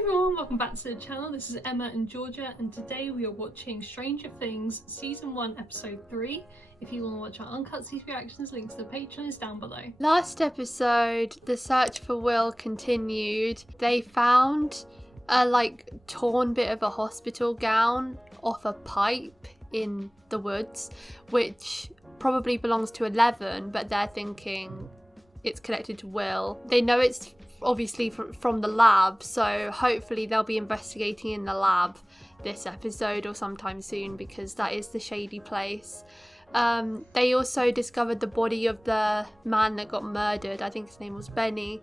everyone, welcome back to the channel. This is Emma and Georgia, and today we are watching Stranger Things Season 1 Episode 3. If you want to watch our uncut season reactions, link to the Patreon is down below. Last episode, the search for Will continued. They found a torn bit of a hospital gown off a pipe in the woods, which probably belongs to 11, but they're thinking it's connected to Will. They know it's obviously from the lab, so hopefully they'll be investigating in the lab this episode or sometime soon, because that is the shady place. They also discovered the body of the man that got murdered. I think his name was Benny,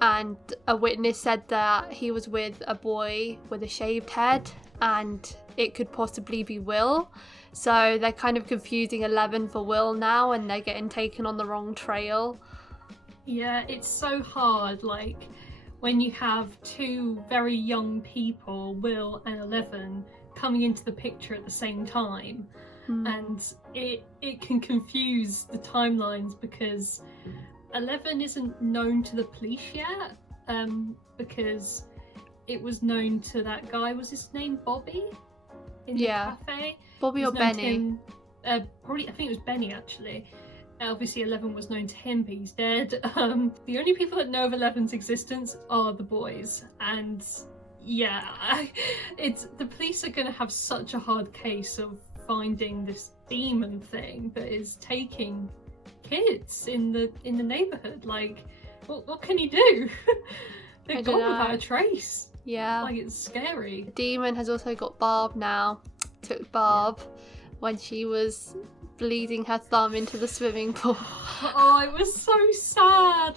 and a witness said that he was with a boy with a shaved head and it could possibly be Will. So they're kind of confusing 11 for Will now, and they're getting taken on the wrong trail. Yeah, it's so hard, when you have two very young people, Will and 11, coming into the picture at the same time. And it can confuse the timelines, because 11 isn't known to the police yet, because it was known to that guy, was his name Bobby? In the cafe? Bobby or Benny? Probably, I think it was Benny actually. Obviously 11 was known to him, but he's dead. The only people that know of 11's existence are the boys, and yeah, the police are going to have such a hard case of finding this demon thing that is taking kids in the neighborhood. What can you do? They're gone without a trace. Yeah, it's scary. The demon has also got Barb now. Took Barb when she was bleeding her thumb into the swimming pool. Oh, it was so sad.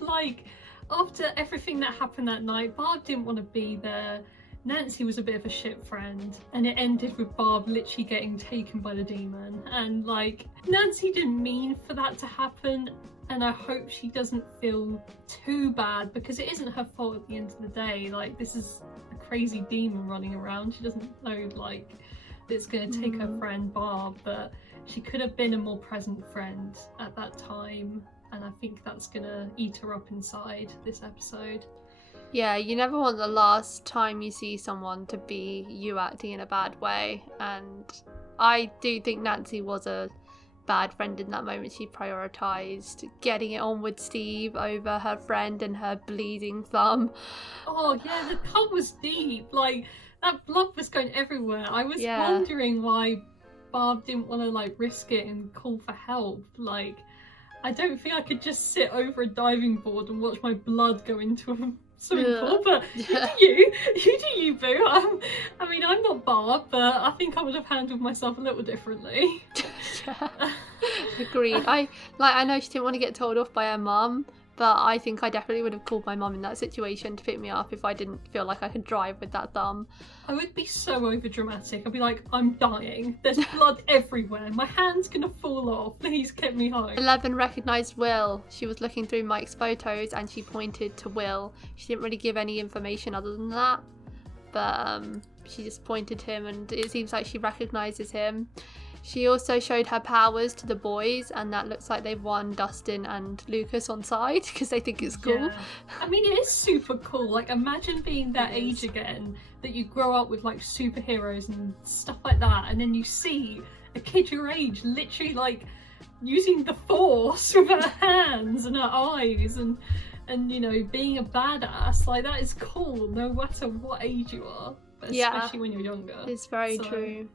After everything that happened that night, Barb didn't want to be there. Nancy was a bit of a shit friend, and it ended with Barb literally getting taken by the demon. And Nancy didn't mean for that to happen, and I hope she doesn't feel too bad, because it isn't her fault at the end of the day. This is a crazy demon running around. She doesn't know that it's going to take her friend Barb, but she could have been a more present friend at that time, and I think that's going to eat her up inside this episode. Yeah, you never want the last time you see someone to be you acting in a bad way, and I do think Nancy was a bad friend in that moment. She prioritised getting it on with Steve over her friend and her bleeding thumb. Oh yeah, the cut was deep. That blood was going everywhere. I was wondering why Barb didn't want to risk it and call for help. I don't think I could just sit over a diving board and watch my blood go into a swimming pool, but you do you, boo. I mean, I'm not Barb, but I think I would have handled myself a little differently. Agreed. I know she didn't want to get told off by her mum, but I think I definitely would have called my mum in that situation to pick me up if I didn't feel like I could drive with that thumb. I would be so over dramatic. I'd be like, I'm dying. There's blood everywhere. My hand's gonna fall off. Please get me home. 11 recognised Will. She was looking through Mike's photos and she pointed to Will. She didn't really give any information other than that, but she just pointed to him, and it seems like she recognises him. She also showed her powers to the boys, and that looks like they've won Dustin and Lucas on side because they think it's cool. Yeah. I mean, it is super cool. Imagine being that age again, that you grow up with superheroes and stuff like that, and then you see a kid your age literally using the force with her hands and her eyes and being a badass. That is cool no matter what age you are, but especially when you're younger. It's very true.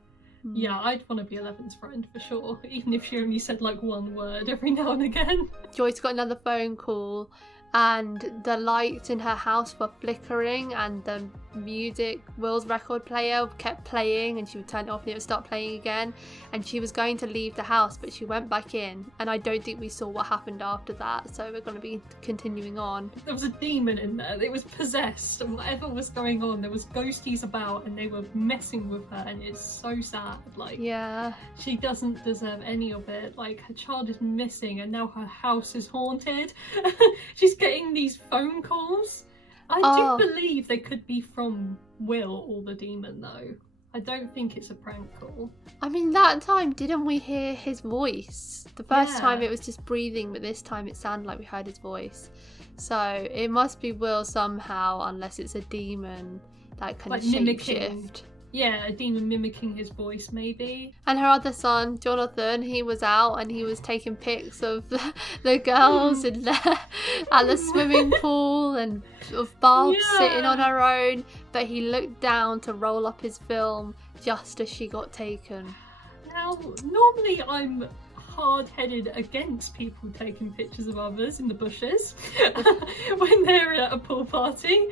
Yeah, I'd want to be 11's friend for sure, even if she only said one word every now and again. Joyce got another phone call, and the lights in her house were flickering, and the music, Will's record player, kept playing, and she would turn it off and it would start playing again, and she was going to leave the house, but she went back in, and I don't think we saw what happened after that, so we're going to be continuing on. There was a demon in there. It was possessed, and whatever was going on, there was ghosties about, and they were messing with her, and it's so sad. Yeah, she doesn't deserve any of it. Her child is missing, and now her house is haunted. She's getting these phone calls. I do believe they could be from Will or the demon, though. I don't think it's a prank call. I mean, that time, didn't we hear his voice? The first time it was just breathing, but this time it sounded like we heard his voice. So it must be Will somehow, unless it's a demon that can Like shape mimicking. shift. Yeah, a demon mimicking his voice, maybe. And her other son, Jonathan, he was out and he was taking pics of the girls at the swimming pool and of Barb sitting on her own. But he looked down to roll up his film just as she got taken. Now, normally I'm hard-headed against people taking pictures of others in the bushes when they're at a pool party,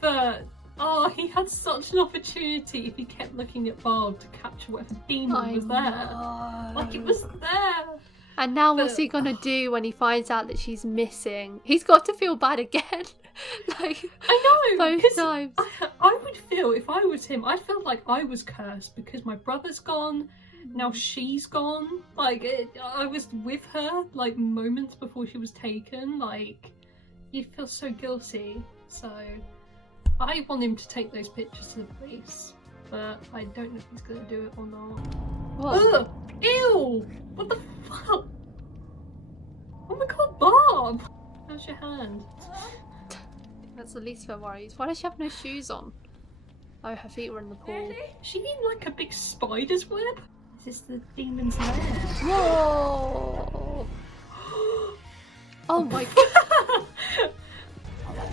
but he had such an opportunity if he kept looking at Barb to capture whatever demon was there. Like, it was there. And now what's he gonna do when he finds out that she's missing? He's got to feel bad again. Like, I know, both times. I would feel, if I was him, I'd feel like I was cursed because my brother's gone, now she's gone. Like, I was with her, like, moments before she was taken. Like, you'd feel so guilty. So, I want him to take those pictures to the police, but I don't know if he's gonna do it or not. What? Ugh! Ew! What the fuck? Oh my god, Barb! How's your hand? That's the least of her worries. Why does she have no shoes on? Oh, her feet were in the pool. Is she in like a big spider's web? Is this the demon's lair? Whoa! Oh my god!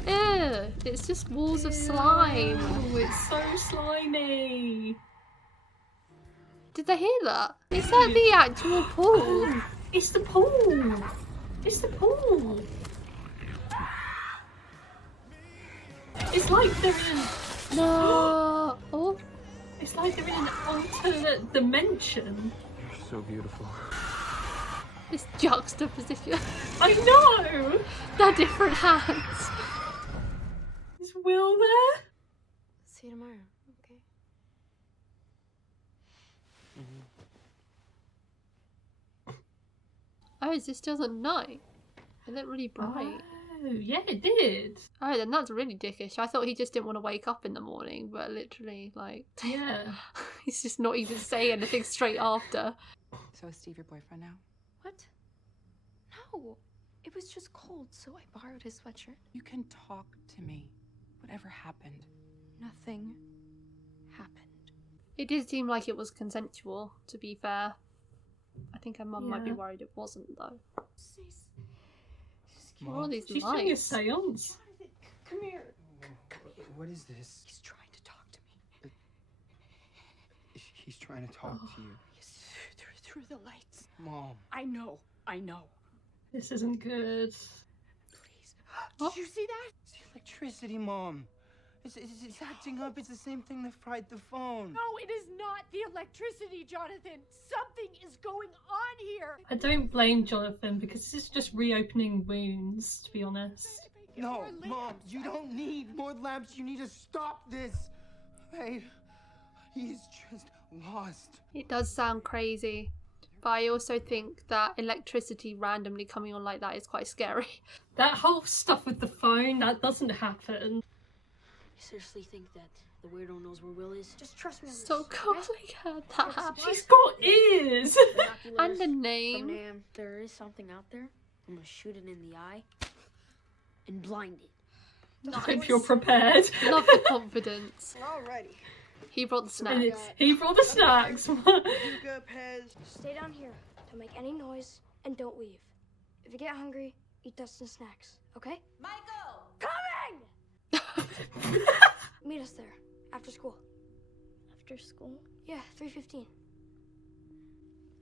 Ew! It's just walls of slime. Oh, it's so slimy. Did they hear that? Is that the actual pool? Oh, it's the pool. It's the pool. It's like they're in. No. Oh. It's like they're in an alternate dimension. So beautiful. This juxtaposition. I know. They're different hands. Is Will there? See you tomorrow, okay? Oh, is this still at night? It looked really bright. Oh, yeah, it did. Oh, then that's really dickish. I thought he just didn't want to wake up in the morning, but literally, like, Yeah. he's just not even saying anything straight after. So is Steve your boyfriend now? What? No. It was just cold, so I borrowed his sweatshirt. You can talk to me. Whatever happened? Nothing happened. It did seem like it was consensual, to be fair. I think her mum might be Yeah. worried it wasn't, though. Mom, What are all these She's doing a lights? seance. Come here. what is this? He's trying to talk to me. He's trying to talk to you. He's through the lights. Mom. I know. This isn't good. Please. What? Did you see that? It's the electricity, Mom. It's acting up. It's the same thing that fried the phone. No, it is not the electricity, Jonathan. Something is going on here. I don't blame Jonathan because this is just reopening wounds, to be honest. No, Mom, you don't need more lamps. You need to stop this. Right? He's just lost. It does sound crazy, but I also think that electricity randomly coming on like that is quite scary. That whole stuff with the phone, that doesn't happen. You seriously think that the weirdo knows where Will is? Just trust me on this. So calling her that. She's got ears! And the From name. now, there is something out there. I'm gonna shoot it in the eye and blind it. I hope you're prepared. Love the confidence. Alrighty. He brought the And snacks. it's, he brought the snacks. Stay down here. Don't make any noise and don't leave. If you get hungry, eat Dustin's snacks, okay? Michael! Coming! Meet us there after school. After school? Yeah, 3:15.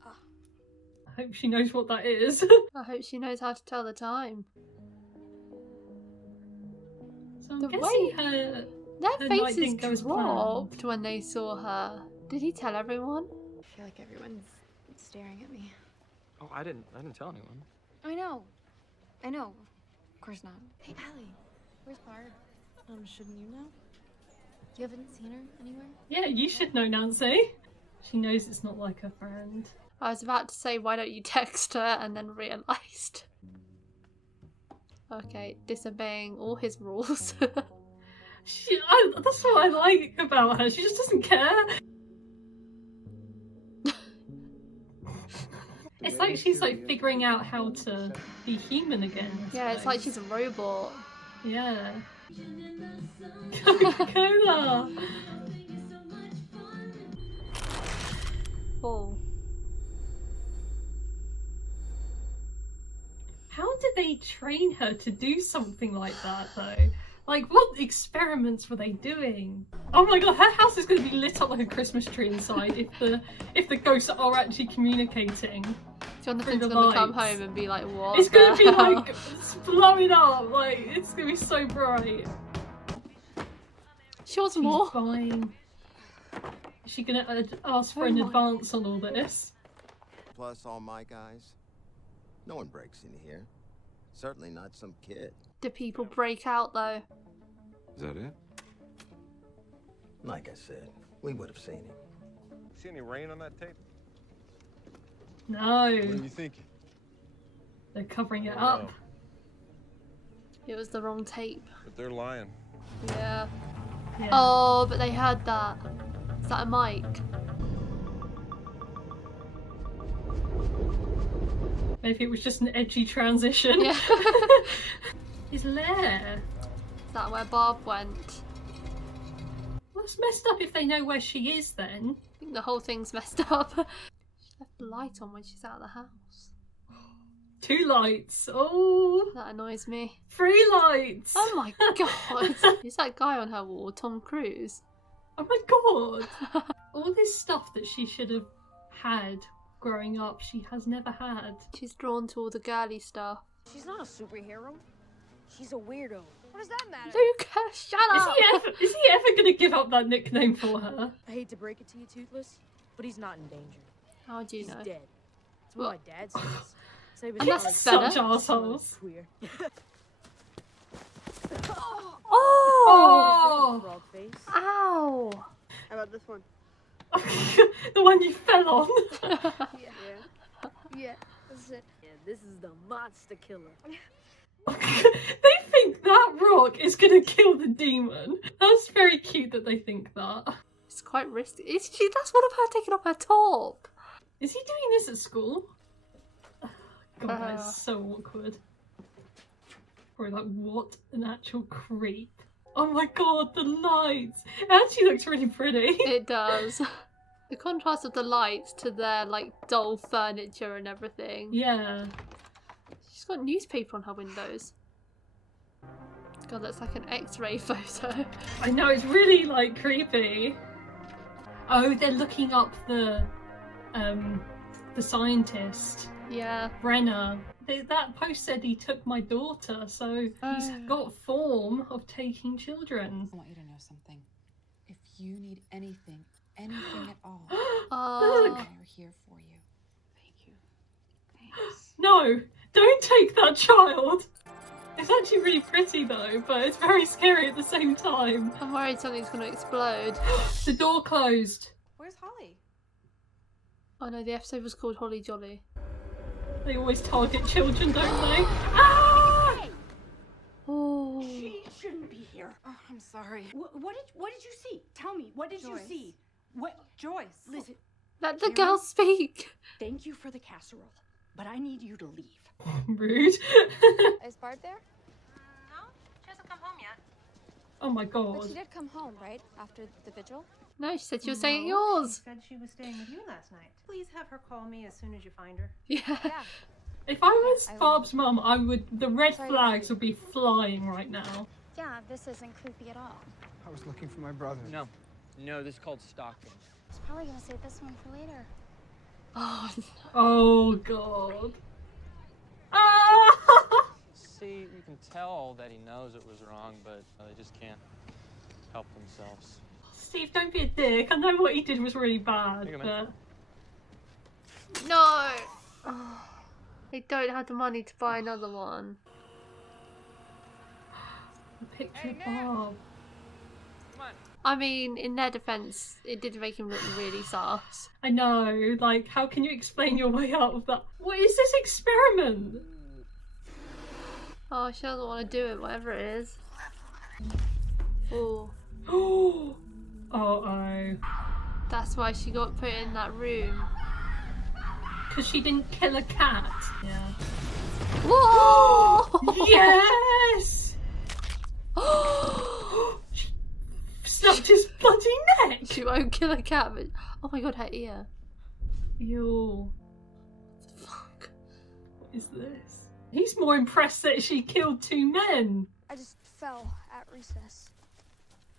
I hope she knows what that is. I hope she knows how to tell the time. So I'm The guessing her... Their The night faces didn't go as planned. dropped when they saw her. Did he tell everyone? I feel like everyone's staring at me. Oh, I didn't tell anyone. I know. Of course not. Hey, Allie. Where's Barb? Shouldn't you know? You haven't seen her anywhere? Yeah, you should know, Nancy. She knows it's not like her friend. I was about to say, why don't you text her, and then realised. Okay, disobeying all his rules. That's what I like about her. She just doesn't care. It's like she's like figuring out how to be human again. I Yeah, it's like suppose. she's a robot. Yeah. Coca-Cola! Oh. How did they train her to do something like that, though? Like, what experiments were they doing? Oh my god, her house is going to be lit up like a Christmas tree inside if the ghosts are actually communicating. Jonathan's the gonna come lights. home and be like, what? It's going to be the hell? like blowing up, like it's going to be so bright. She wants She's more. buying. Is she going to ask for Oh an my- advance on all this? Plus all my guys. No one breaks in here. Certainly not some kid. Do people break out though? Is that it? Like I said, we would have seen him. See any rain on that tape? No, What are you thinking? they're covering it Oh, up. no. It was the wrong tape. But they're lying. Yeah. Yeah. Oh, but they heard that. Is that a mic? Maybe it was just an edgy transition. Yeah. His lair. Is that where Barb went? Well, it's messed up if they know where she is then. I think the whole thing's messed up. She left the light on when she's out of the house. 2 lights. Oh, That annoys me. 3 lights. Oh my god! Who's that guy on her wall? Tom Cruise? Oh my god. All this stuff that she should have had growing up, she has never had. She's drawn to all the girly stuff. She's not a superhero. She's a weirdo. What does that matter? Luca, shut up! Is he ever going to give up that nickname for her? I hate to break it to you, Toothless, but he's not in danger. How do you He's know? dead. That's what my dad says. So he was And that's probably such assholes. queer. Oh! Frog face. Ow! How about this one? The one you fell on. Yeah, this is it. Yeah, this is the monster killer. They think that rock is going to kill the demon. That's very cute that they think that. It's quite risky. That's one of her taking off her top. Is he doing this at school? God, that is so awkward. Or like, what an actual creep. Oh my god, the lights! It actually looks really pretty. It does. The contrast of the lights to their like dull furniture and everything. Yeah. She's got newspaper on her windows. God, that's like an X-ray photo. I know, it's really like creepy. Oh, they're looking up the scientist. Yeah. Brenner. That post said he took my daughter, so he's got form of taking children. I want you to know something. If you need anything at all, Oh. we are here for you. Thank you. Thanks. No, don't take that child. It's actually really pretty though, but it's very scary at the same time. I'm worried something's going to explode. The door closed. Where's Holly? Oh no, the episode was called Holly Jolly. They always target children, don't they? Ah! Oh. She shouldn't be here. Oh, I'm sorry. What did you see? Tell me, what did you Joyce. see? What, Joyce? Listen, Let the girl speak. thank you for the casserole, but I need you to leave. Rude. Is Barb there? No, she hasn't come home yet. Oh my But god. she did come home, right? After the vigil? No, she said she was staying at She yours. said she was staying with you last night. Please have her call me as soon as you find her. Yeah. Yeah. If I was I will. Barb's mum, I would. The red Sorry, flags would be flying right now. Yeah, this isn't creepy at all. I was looking for my brother. No, this is called stalking. She's probably gonna save this one for later. Oh, Oh god. Ah! See, you can tell that he knows it was wrong, but they just can't help themselves. Steve, don't be a dick. I know what he did was really bad, Here you go, but no. Oh, they don't have the money to buy another one. the picture of Barb. Come on. I mean, in their defense, it did make him look really sus. I know. Like, how can you explain your way out of that? What is this experiment? Oh, she doesn't want to do it, whatever it is. Oh, Oh. Uh-oh. that's why she got put in that room. Because she didn't kill a cat. Yeah. Whoa! Yes! bloody neck. She won't kill a cat, but oh my god, her ear. Ew. What the fuck? What is this? He's more impressed that she killed 2 men. I just fell at recess.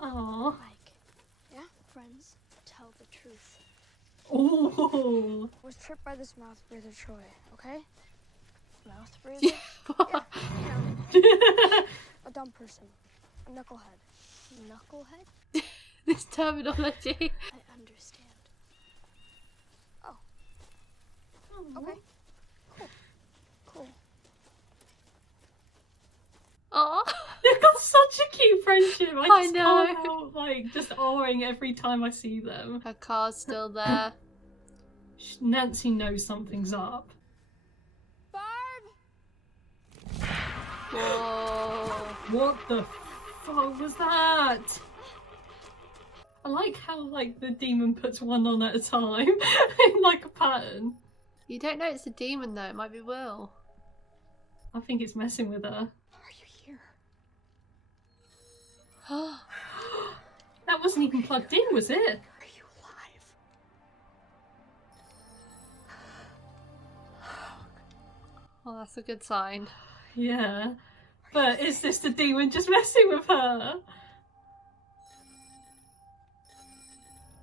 Aww. Mike. Yeah? Friends, tell the truth. Ooh. I was tripped by this mouth breather Troy, okay? Mouth breather? Yeah. A dumb person. A knucklehead. Knucklehead? This terminology. I understand. Oh. Okay. Cool. Oh, They've got such a cute friendship. I I just know. can't help, like, just awing every time I see them. her car's still there. Nancy knows something's up. Barb! Whoa. What the fuck was that? I like how, like, the demon puts one on at a time in, like, a pattern. You don't know it's a demon though, it might be Will. I think it's messing with her. Are you here? That wasn't even plugged in, was it? Are you alive? Well, that's a good sign. Yeah. But is this the demon just messing with her?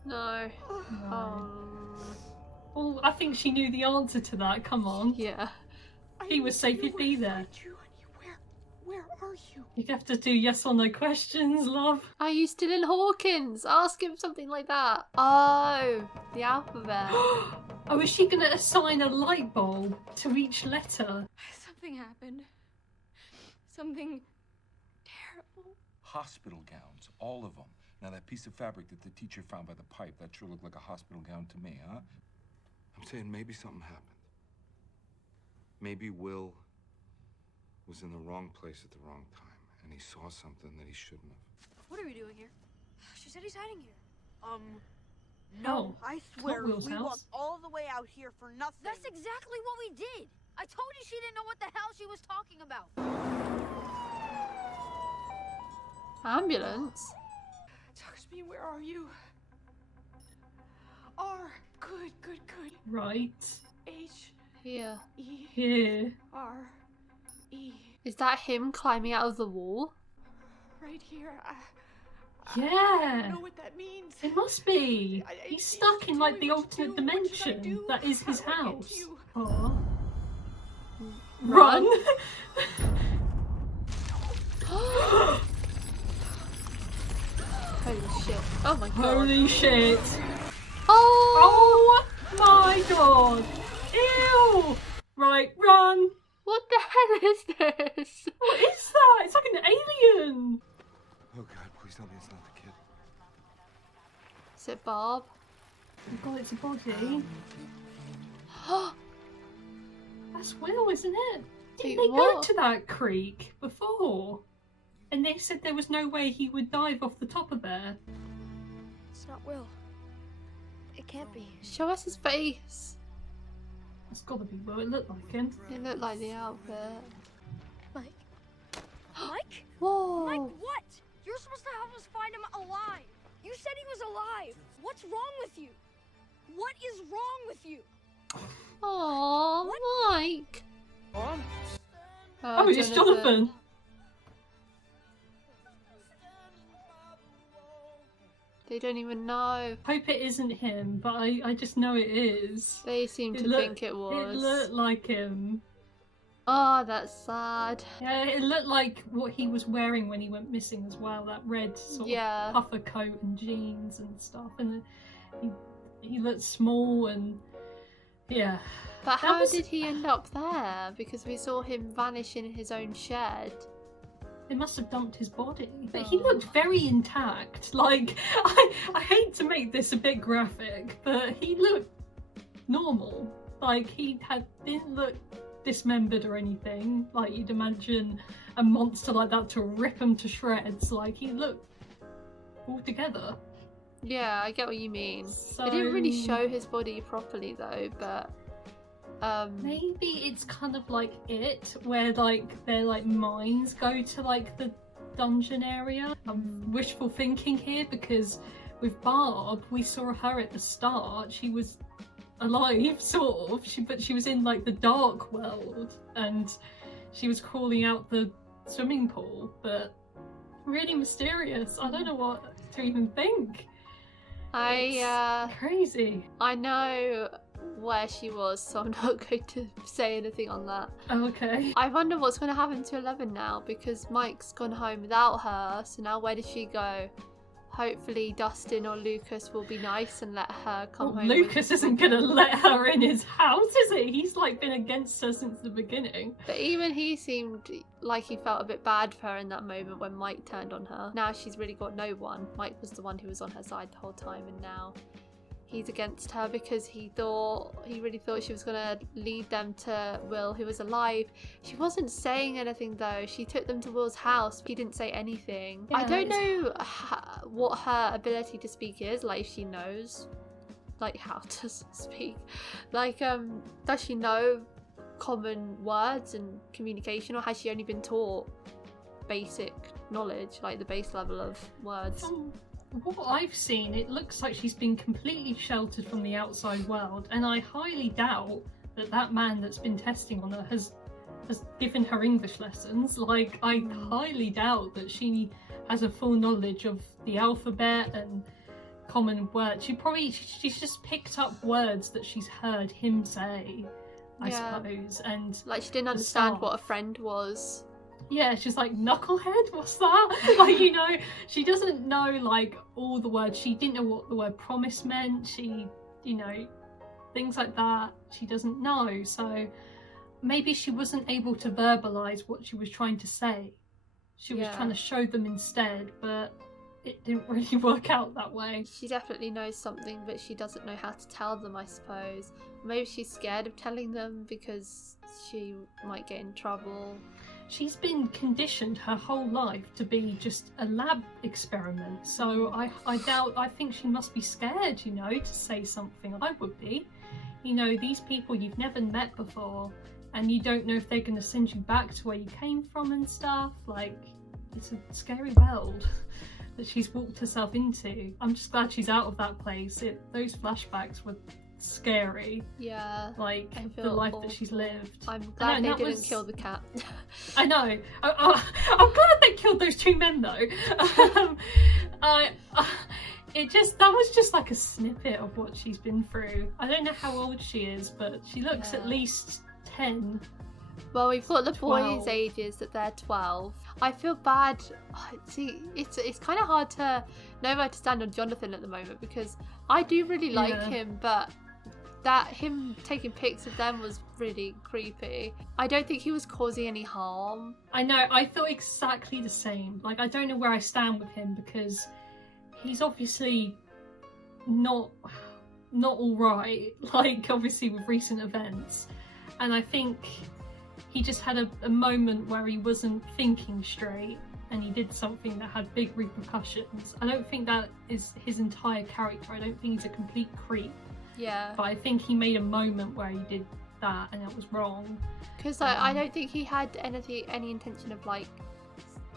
No. Well, I think she knew the answer to that. Come on. Yeah. He was safe, he'd be there. Where are you? You'd have to do yes or no questions, love. Are you still in Hawkins? Ask him something like that. Oh, the alphabet. Oh, is she going to assign a light bulb to each letter? Something happened. Something terrible. Hospital gowns, all of them. Now that piece of fabric that the teacher found by the pipe, that sure looked like a hospital gown to me, huh? I'm saying maybe something happened. Maybe Will was in the wrong place at the wrong time, and he saw something that he shouldn't have. What are we doing here? She said he's hiding here. No, I swear, Will's we house. walked all the way out here for nothing. That's exactly what we did. I told you she didn't know what the hell she was talking about. Ambulance? Talk to me, where are you? R. Good. Right. H. Here. E. Here. R. E. Is that him climbing out of the wall? Right here. I Yeah. don't know what that means. It must be. I- He's stuck in, like, the What to alternate do? What should I dimension. do? That is his How do I get house. to you? Aw. Run. Holy shit. Oh my god. Holy shit. Oh! Oh my god. Ew. Right, run. What the hell is this? What is that? It's like an alien. Oh God, please tell me it's not the kid. Is it Barb? Oh god, it's a body. That's Will, isn't it? Didn't they go what? to that creek before? And they said there was no way he would dive off the top of there. It's not Will. It can't be. Show us his face. That's gotta be Will. It looked like him. It looked like the outfit. Mike? Mike? Whoa! Mike, what? You're supposed to help us find him alive. You said he was alive. What's wrong with you? What is wrong with you? Aww, Mike. Oh, it's Jonathan. They don't even know. Hope it isn't him, but I just know it is. They seem to think it was. It looked like him. Oh, that's sad. Yeah, it looked like what he was wearing when he went missing as well. That red sort of puffer coat and jeans and stuff. And he looked small and yeah. But how did he end up there? Because we saw him vanish in his own shed. They must have dumped his body. But he looked very intact. Like, I hate to make this a bit graphic, but he looked normal. Like, didn't look dismembered or anything. Like, you'd imagine a monster like that to rip him to shreds. Like, he looked all together. Yeah, I get what you mean. So... They didn't really show his body properly though, but... maybe it's kind of like it, where like their like minds go to like the dungeon area. I'm wishful thinking here because with Barb, we saw her at the start. She was alive, sort of, but she was in like the dark world and she was crawling out the swimming pool, but really mysterious. I don't know what to even think. It's crazy. I know where she was, so I'm not going to say anything on that. Okay. I wonder what's going to happen to 11 now, because Mike's gone home without her, so now where does she go? Hopefully Dustin or Lucas will be nice and let her come home. Lucas isn't going to let her in his house, is he? He's like been against her since the beginning. But even he seemed like he felt a bit bad for her in that moment when Mike turned on her. Now she's really got no one. Mike was the one who was on her side the whole time, and now he's against her because he really thought she was going to lead them to Will, who was alive. She wasn't saying anything though. She took them to Will's house, but he didn't say anything. Yeah, I don't know what her ability to speak is, like if she knows like how to speak. Like does she know common words and communication, or has she only been taught basic knowledge, like the base level of words? What I've seen, it looks like she's been completely sheltered from the outside world, and I highly doubt that man that's been testing on her has given her English lessons. Like, I highly doubt that she has a full knowledge of the alphabet and common words. She's just picked up words that she's heard him say, I suppose, and like she didn't understand what a friend was. Yeah, she's like, knucklehead, what's that? Like, you know, she doesn't know like all the words. She didn't know what the word promise meant. She, you know, things like that she doesn't know. So maybe she wasn't able to verbalize what she was trying to say. She was trying to show them instead, but it didn't really work out that way. She definitely knows something, but she doesn't know how to tell them, I suppose. Maybe she's scared of telling them because she might get in trouble. She's been conditioned her whole life to be just a lab experiment, so I think she must be scared, you know, to say something. I would be. You know, these people you've never met before, and you don't know if they're going to send you back to where you came from and stuff. Like, it's a scary world that she's walked herself into. I'm just glad she's out of that place. Those flashbacks were scary. Yeah, like the life that she's lived. I'm glad they didn't kill the cat. I know. I'm glad they killed those two men though. That was just like a snippet of what she's been through. I don't know how old she is, but she looks at least 10. Well, we've got the 12. boys' ages that they're 12. I feel bad. See, it's kind of hard to know where to stand on Jonathan at the moment, because I do really like him, but him taking pics of them was really creepy. I don't think he was causing any harm. I know, I felt exactly the same. Like, I don't know where I stand with him, because he's obviously not all right, like obviously with recent events, and I think he just had a moment where he wasn't thinking straight and he did something that had big repercussions. I don't think that is his entire character. I don't think he's a complete creep. Yeah. But I think he made a moment where he did that and that was wrong. Because I don't think he had any intention of like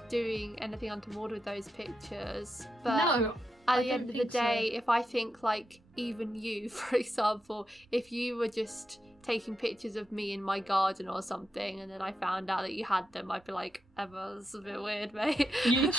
doing anything untoward with those pictures. But no, at the end of the day, if I think like even you, for example, if you were just taking pictures of me in my garden or something and then I found out that you had them, I'd be like, Emma, that's a bit weird, mate. You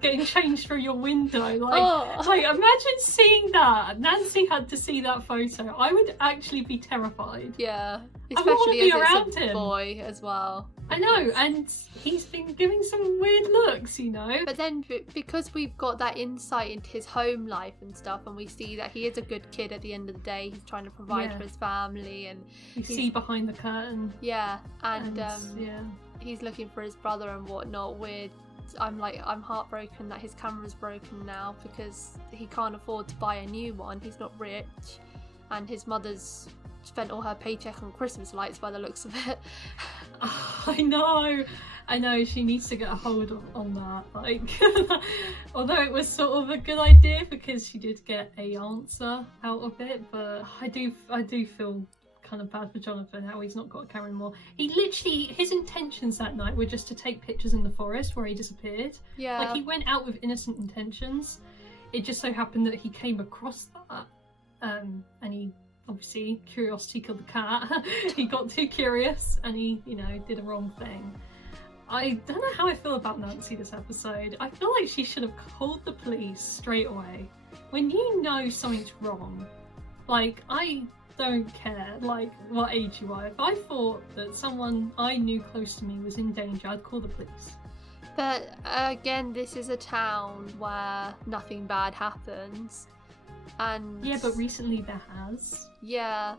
getting changed through your window, like imagine seeing that. Nancy had to see that photo. I would actually be terrified. Yeah, especially as it's a boy as well. I know, and he's been giving some weird looks, you know. But then because we've got that insight into his home life and stuff, and we see that he is a good kid at the end of the day, he's trying to provide for his family, and you see behind the curtain. Yeah, and he's looking for his brother and whatnot. I'm heartbroken that his camera's broken now because he can't afford to buy a new one. He's not rich, and his mother's spent all her paycheck on Christmas lights by the looks of it. I know, she needs to get a hold on that. Like, although it was sort of a good idea because she did get a answer out of it, but I do feel kind of bad for Jonathan, how he's not got a camera anymore. His intentions that night were just to take pictures in the forest where he disappeared. Yeah. Like, he went out with innocent intentions. it just so happened that he came across that, and he obviously, curiosity killed the cat. He got too curious and he, you know, did a wrong thing. I don't know how I feel about Nancy this episode. I feel like she should have called the police straight away. When you know something's wrong, like, I don't care, like, what age you are. If I thought that someone I knew close to me was in danger, I'd call the police. But again, this is a town where nothing bad happens. And yeah, but recently there has. Yeah,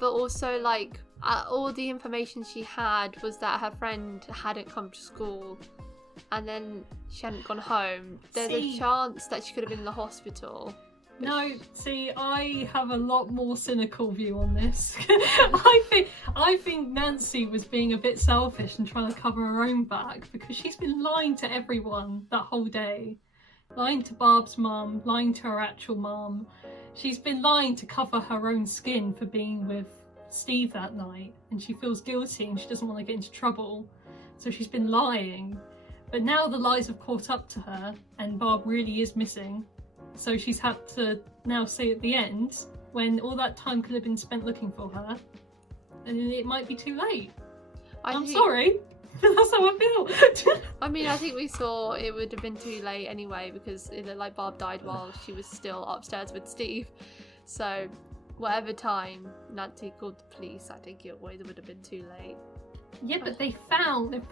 but also, like, all the information she had was that her friend hadn't come to school and then she hadn't gone home. There's a chance that she could have been in the hospital. No, see, I have a lot more cynical view on this. I think Nancy was being a bit selfish and trying to cover her own back, because she's been lying to everyone that whole day. Lying to Barb's mum, lying to her actual mum. She's been lying to cover her own skin for being with Steve that night, and she feels guilty and she doesn't want to get into trouble. So she's been lying. But now the lies have caught up to her and Barb really is missing. So she's had to now say at the end, when all that time could have been spent looking for her, and it might be too late. I'm sorry, but that's how I feel. I mean, I think we saw it would have been too late anyway, because it looked like Barb died while she was still upstairs with Steve. So whatever time Nancy called the police, I think it would have been too late. Yeah, but they've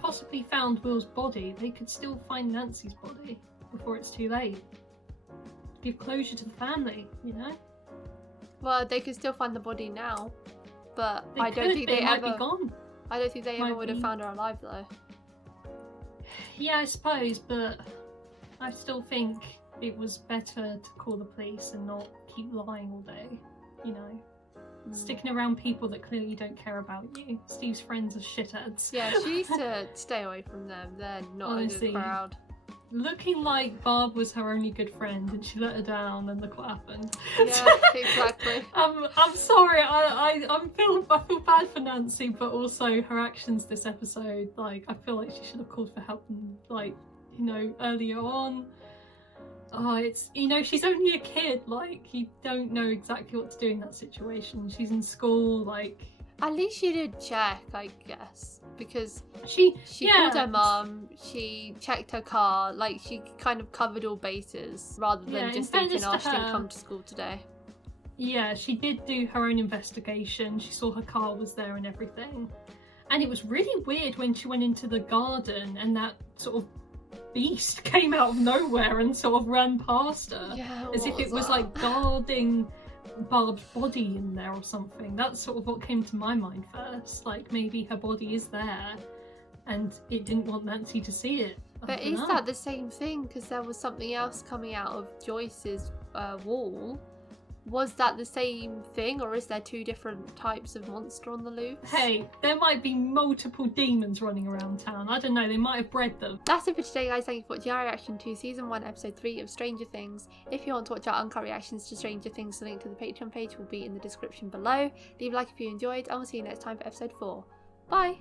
possibly found Will's body. They could still find Nancy's body before it's too late. Give closure to the family, you know? Well, they could still find the body now, but I don't think they ever. Might be gone. I don't think they ever would have found her alive though. Yeah, I suppose, but I still think it was better to call the police and not keep lying all day, you know? Sticking around people that clearly don't care about you. Steve's friends are shitheads. Yeah, she needs to stay away from them. They're not Honestly, a good crowd. Looking like Barb was her only good friend and she let her down, and look what happened. Yeah, exactly. I'm sorry, I feel bad for Nancy, but also her actions this episode, like, I feel like she should have called for help, like, you know, earlier on. Oh, it's, you know, she's only a kid, like, you don't know exactly what to do in that situation. She's in school, like... At least she did check, I guess, because she called her mum, she checked her car, like, she kind of covered all bases, rather than just thinking, oh, she didn't come to school today. Yeah, she did do her own investigation, she saw her car was there and everything. And it was really weird when she went into the garden and that sort of beast came out of nowhere and sort of ran past her, as if it was like guarding Barb's body in there or something. That's sort of what came to my mind first, like maybe her body is there and it didn't want Nancy to see it. But is that the same thing? Because there was something else coming out of Joyce's wall. Was that the same thing, or is there two different types of monster on the loose? Hey, there might be multiple demons running around town. I don't know, they might have bred them. That's it for today, guys. Thank you for watching our reaction to Season 1, Episode 3 of Stranger Things. If you want to watch our uncut reactions to Stranger Things, the link to the Patreon page will be in the description below. Leave a like if you enjoyed, and we'll see you next time for Episode 4. Bye!